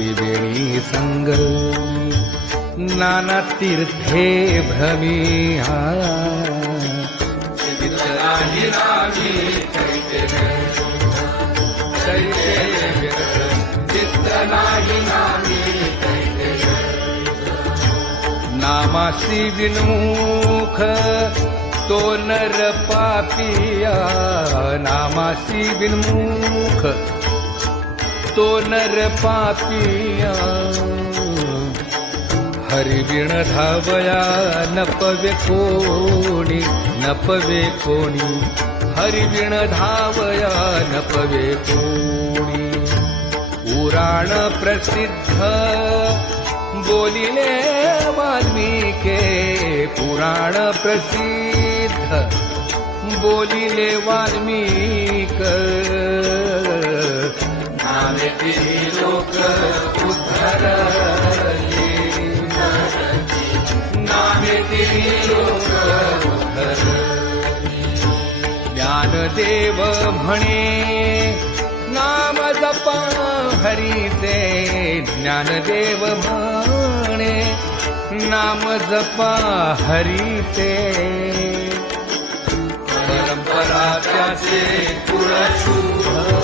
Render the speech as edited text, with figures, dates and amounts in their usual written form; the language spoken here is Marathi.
त्रिवेणी संग नाना तीर्थे भ्रमी नामासी विनमुख तो नर पापिया नामासी विनमुख तो नर पापिया हरिविण धावया नपवे कोणी हरिविण धावया नपवे कोणी पुराण प्रसिद्ध बोलिले वाल्मीके पुराण प्रसिद्ध बोलिले वाल्मीक नामेती लोक उद्धरले नामेती लोक उद्धरले ज्ञानदेव म्हणे नाम जपा हरीचे ज्ञानदेव म्हणे नाम जपा हरीचे परंपरा त्याचे कुळ शुभ